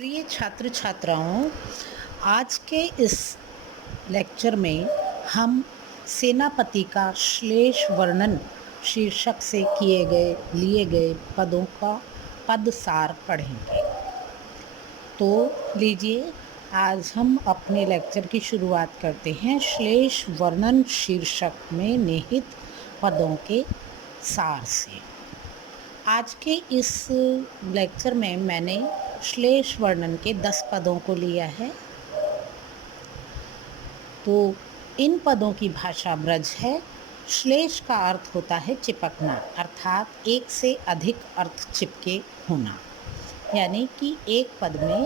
प्रिय छात्र छात्राओं, आज के इस लेक्चर में हम सेनापति का श्लेष वर्णन शीर्षक से लिए गए पदों का पद सार पढ़ेंगे। तो लीजिए, आज हम अपने लेक्चर की शुरुआत करते हैं श्लेष वर्णन शीर्षक में निहित पदों के सार से। आज के इस लेक्चर में मैंने श्लेष वर्णन के 10 पदों को लिया है। तो इन पदों की भाषा ब्रज है। श्लेष का अर्थ होता है चिपकना, अर्थात एक से अधिक अर्थ चिपके होना, यानी कि एक पद में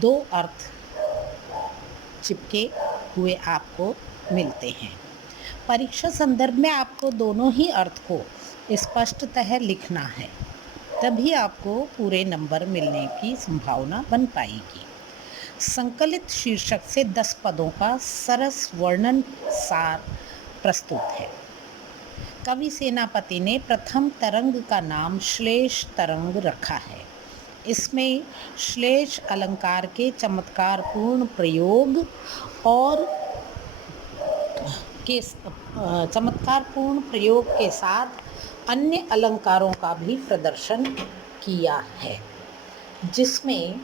दो अर्थ चिपके हुए आपको मिलते हैं। परीक्षा संदर्भ में आपको दोनों ही अर्थ को स्पष्टतः लिखना है, तभी आपको पूरे नंबर मिलने की संभावना बन पाएगी। संकलित शीर्षक से 10 पदों का सरस वर्णन सार प्रस्तुत है। कवि सेनापति ने प्रथम तरंग का नाम श्लेष तरंग रखा है। इसमें श्लेष अलंकार के चमत्कारपूर्ण प्रयोग के साथ अन्य अलंकारों का भी प्रदर्शन किया है, जिसमें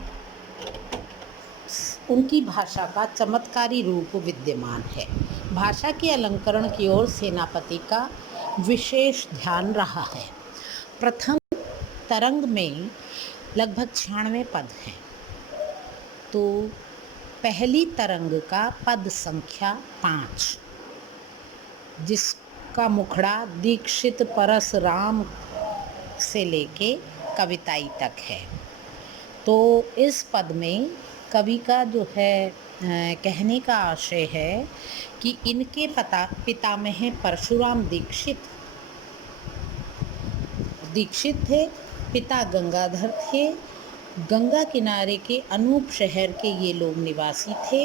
उनकी भाषा का चमत्कारी रूप विद्यमान है। भाषा के अलंकरण की ओर सेनापति का विशेष ध्यान रहा है। प्रथम तरंग में लगभग 96 पद हैं। तो पहली तरंग का पद संख्या 5, जिसका मुखड़ा दीक्षित परसराम से लेके कविताई तक है। तो इस पद में कवि का जो है कहने का आशय है कि इनके पितामह परशुराम दीक्षित थे, पिता गंगाधर थे। गंगा किनारे के अनूप शहर के ये लोग निवासी थे।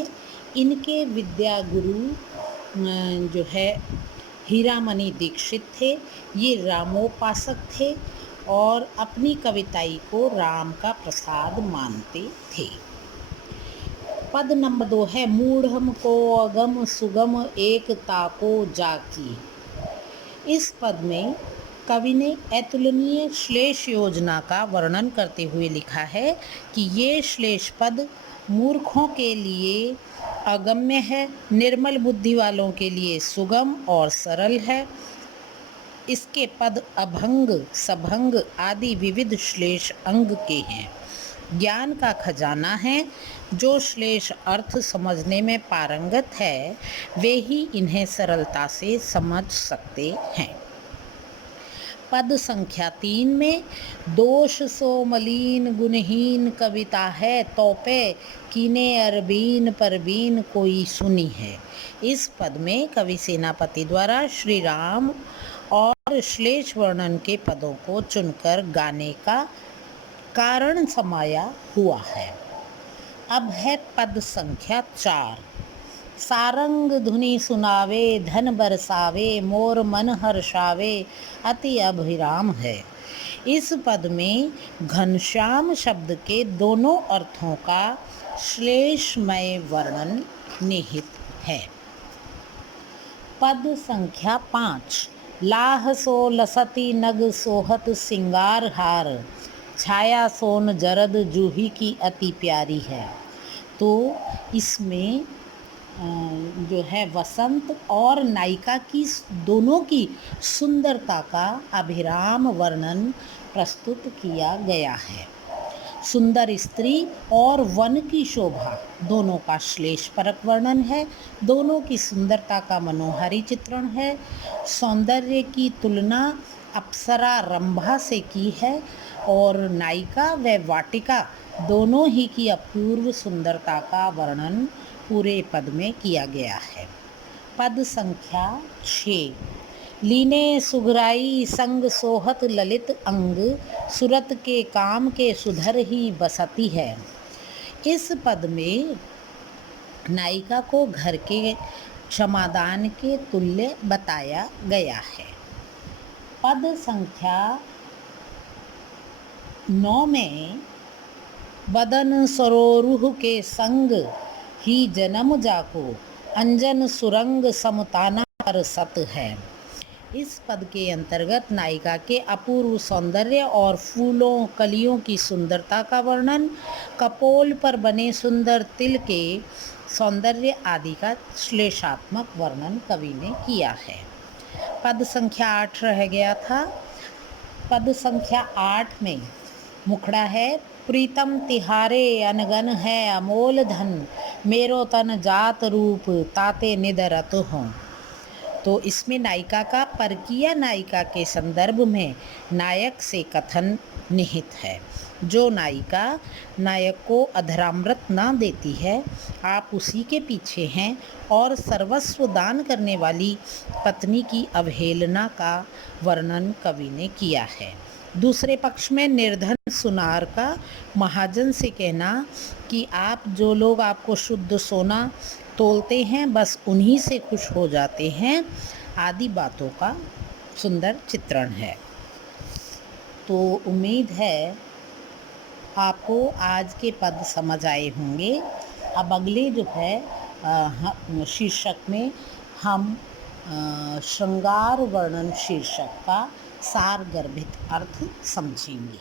इनके विद्या गुरु जो है हीरामणि दीक्षित थे। ये रामोपासक थे और अपनी कविताई को राम का प्रसाद मानते थे। पद नंबर 2 है मूढ़म को अगम सुगम एक ताको जाकी। इस पद में कवि ने अतुलनीय श्लेष योजना का वर्णन करते हुए लिखा है कि ये श्लेष पद मूर्खों के लिए अगम्य है, निर्मल बुद्धि वालों के लिए सुगम और सरल है। इसके पद अभंग, सभंग आदि विविध श्लेष अंग के हैं। ज्ञान का खजाना है। जो श्लेष अर्थ समझने में पारंगत है, वे ही इन्हें सरलता से समझ सकते हैं। पद संख्या 3 में दोष सो मलिन गुणहीन कविता है, तोपे कीने अरबीन परबीन कोई सुनी है। इस पद में कवि सेनापति द्वारा श्री राम और श्लेष वर्णन के पदों को चुनकर गाने का कारण समाया हुआ है। अब है पद संख्या 4। सारंग धुनि सुनावे धन बरसावे मोर मन हर्षावे अति अभिराम है। इस पद में घनश्याम शब्द के दोनों अर्थों का श्लेषमय वर्णन निहित है। पद संख्या 5। लाह सो लसती नग सोहत सिंगार हार, छाया सोन जरद जूही की अति प्यारी है। तो इसमें जो है वसंत और नायिका की दोनों की सुंदरता का अभिराम वर्णन प्रस्तुत किया गया है। सुंदर स्त्री और वन की शोभा दोनों का श्लेषपरक वर्णन है। दोनों की सुंदरता का मनोहारी चित्रण है। सौंदर्य की तुलना अप्सरा रंभा से की है और नायिका व वाटिका दोनों ही की अपूर्व सुंदरता का वर्णन पूरे पद में किया गया है। पद संख्या 6। लीने सुघराई संग सोहत ललित अंग, सुरत के काम के सुधर ही बसती है। इस पद में नायिका को घर के क्षमादान के तुल्य बताया गया है। पद संख्या 9 में बदन सरोरुह के संग ही जन्म जाको, अंजन सुरंग समताना पर सत है। इस पद के अंतर्गत नायिका के अपूर्व सौंदर्य और फूलों कलियों की सुंदरता का वर्णन, कपोल पर बने सुंदर तिल के सौंदर्य आदि का श्लेषात्मक वर्णन कवि ने किया है। पद संख्या 8 रह गया था। पद संख्या 8 में मुखड़ा है, प्रीतम तिहारे अनगन है अमोल धन, मेरो तन जात रूप ताते निदरत हों। तो इसमें नायिका का परकीय नायिका के संदर्भ में नायक से कथन निहित है। जो नायिका नायक को अधरामृत ना देती है, आप उसी के पीछे हैं, और सर्वस्व दान करने वाली पत्नी की अवहेलना का वर्णन कवि ने किया है। दूसरे पक्ष में निर्धन सुनार का महाजन से कहना कि आप जो लोग आपको शुद्ध सोना तोलते हैं बस उन्हीं से खुश हो जाते हैं, आदि बातों का सुंदर चित्रण है। तो उम्मीद है आपको आज के पद समझ आए होंगे। अब अगले जो है शीर्षक में हम श्रृंगार वर्णन शीर्षक का सार गर्भित अर्थ समझेंगे।